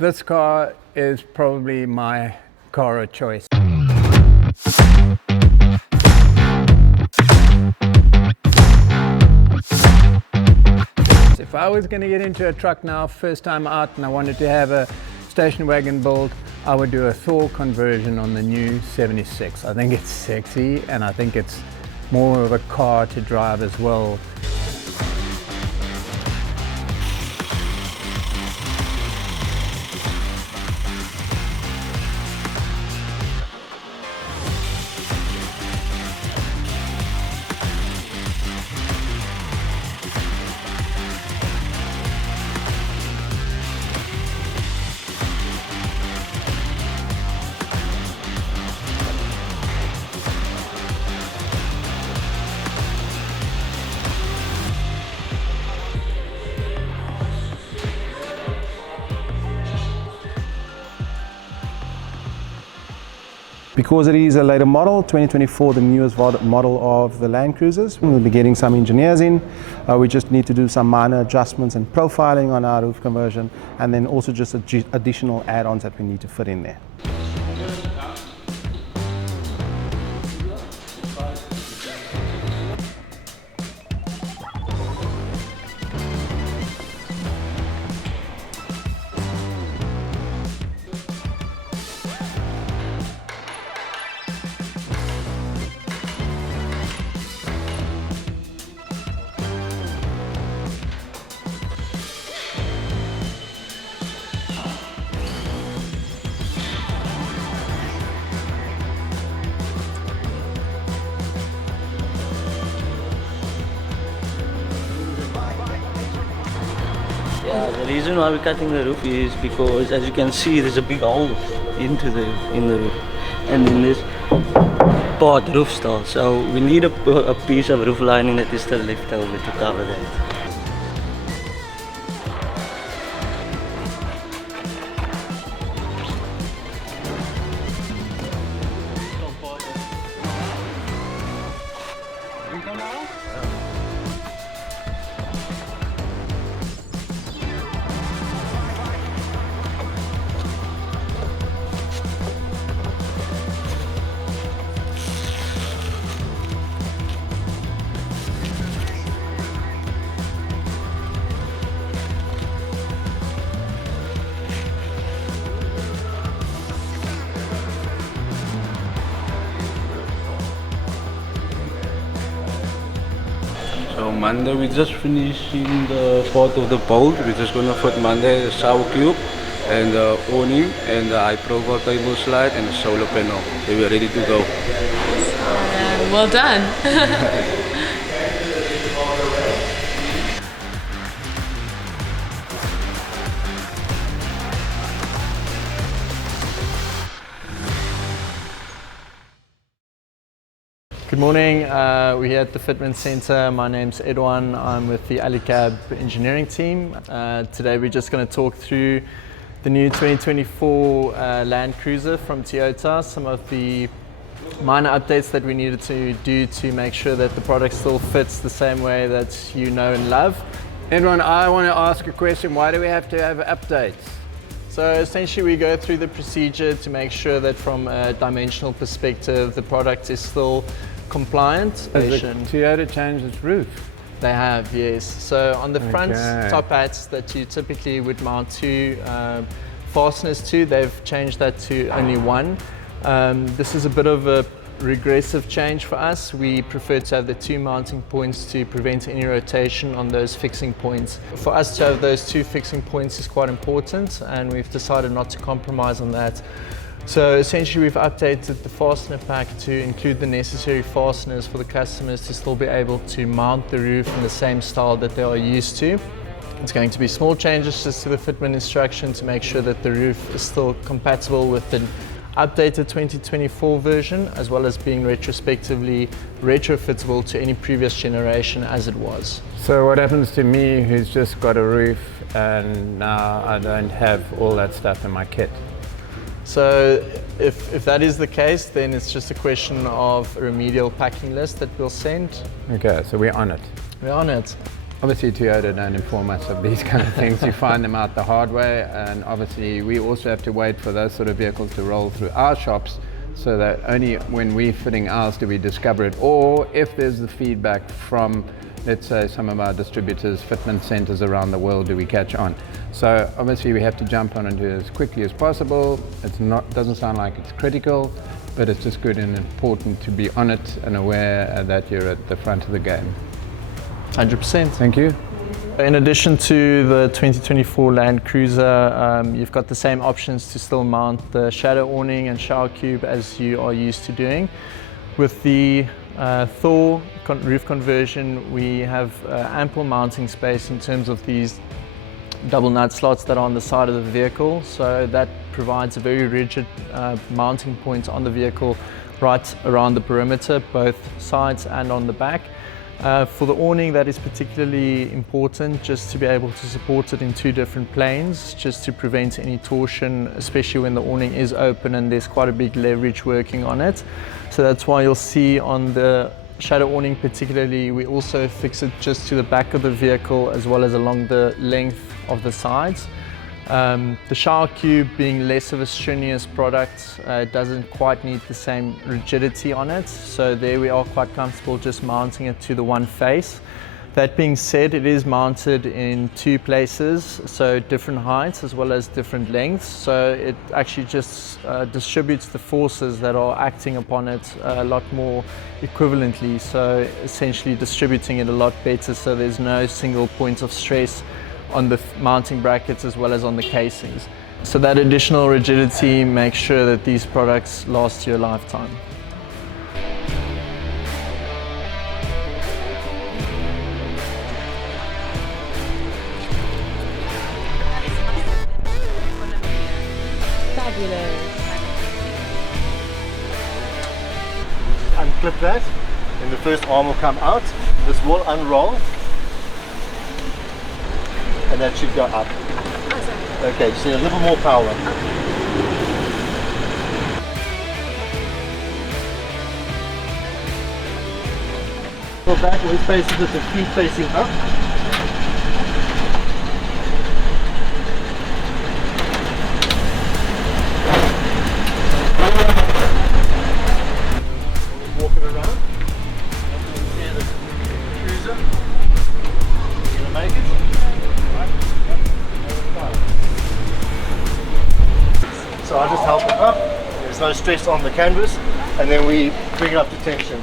This car is probably my car of choice. If I was going to get into a truck now, first time out, and I wanted to have a station wagon build, I would do a Thor conversion on the new 76. I think it's sexy, and I think it's more of a car to drive as well. Because it is a later model, 2024, the newest model of the Land Cruisers. We'll be getting some engineers in. We just need to do some minor adjustments and profiling on our roof conversion, and then also just additional add-ons that we need to fit in there. Yeah, the reason why we're cutting the roof is because, as you can see, there's a big hole in the roof, and in this part roof stall. So we need a piece of roof lining that is still left over to cover that. So Monday we're just finishing the part of the bolt. We're just gonna put Monday the shower cube and the awning and the high profile table slide and the solar panel. Then we're ready to go. Well done. Good morning, we're here at the Fitment Centre. My name's Edwan, I'm with the Alu-Cab engineering team. Today we're just going to talk through the new 2024 Land Cruiser from Toyota, some of the minor updates that we needed to do to make sure that the product still fits the same way that you know and love. Edwan, I want to ask a question. Why do we have to have updates? So essentially we go through the procedure to make sure that from a dimensional perspective the product is still compliant. Has Toyota changed its roof? They have, yes. So on the front top hats that you typically would mount two fasteners to, they've changed that to only one. This is a bit of a regressive change for us. We prefer to have the two mounting points to prevent any rotation on those fixing points. For us to have those two fixing points is quite important, and we've decided not to compromise on that. So essentially we've updated the fastener pack to include the necessary fasteners for the customers to still be able to mount the roof in the same style that they are used to. It's going to be small changes just to the fitment instruction to make sure that the roof is still compatible with the updated 2024 version, as well as being retrospectively retrofittable to any previous generation as it was. So what happens to me who's just got a roof and now I don't have all that stuff in my kit? So if that is the case, then it's just a question of a remedial packing list that we'll send. Okay, so we're on it. We're on it. Obviously Toyota don't inform us of these kind of things. You find them out the hard way, and obviously we also have to wait for those sort of vehicles to roll through our shops, so that only when we're fitting ours do we discover it, or if there's the feedback from, let's say, some of our distributors, fitment centers around the world, do we catch on. So obviously we have to jump on it as quickly as possible. Doesn't sound like it's critical, but it's just good and important to be on it and aware that you're at the front of the game. 100%. Thank you. In addition to the 2024 Land Cruiser, you've got the same options to still mount the shadow awning and shower cube as you are used to doing. With the Thor Roof Conversion, we have ample mounting space in terms of these double nut slots that are on the side of the vehicle, so that provides a very rigid mounting point on the vehicle right around the perimeter, both sides and on the back. For the awning, that is particularly important, just to be able to support it in two different planes, just to prevent any torsion, especially when the awning is open and there's quite a big leverage working on it. So that's why you'll see on the shadow awning particularly, we also fix it just to the back of the vehicle as well as along the length of the sides. The shower cube, being less of a strenuous product, doesn't quite need the same rigidity on it, so there we are quite comfortable just mounting it to the one face. That being said, it is mounted in two places, so different heights as well as different lengths, so it actually just distributes the forces that are acting upon it a lot more equivalently, so essentially distributing it a lot better, so there's no single point of stress on the mounting brackets as well as on the casings. So that additional rigidity makes sure that these products last you a lifetime. Fabulous. Unclip that, and the first arm will come out. This will unroll, and that should go up. Okay, so a little more power. Go back, waist facing with the feet facing up. Walk it around. Yeah, the cruiser. You gonna make it? So I just help it up, there's no stress on the canvas, and then we bring it up to tension.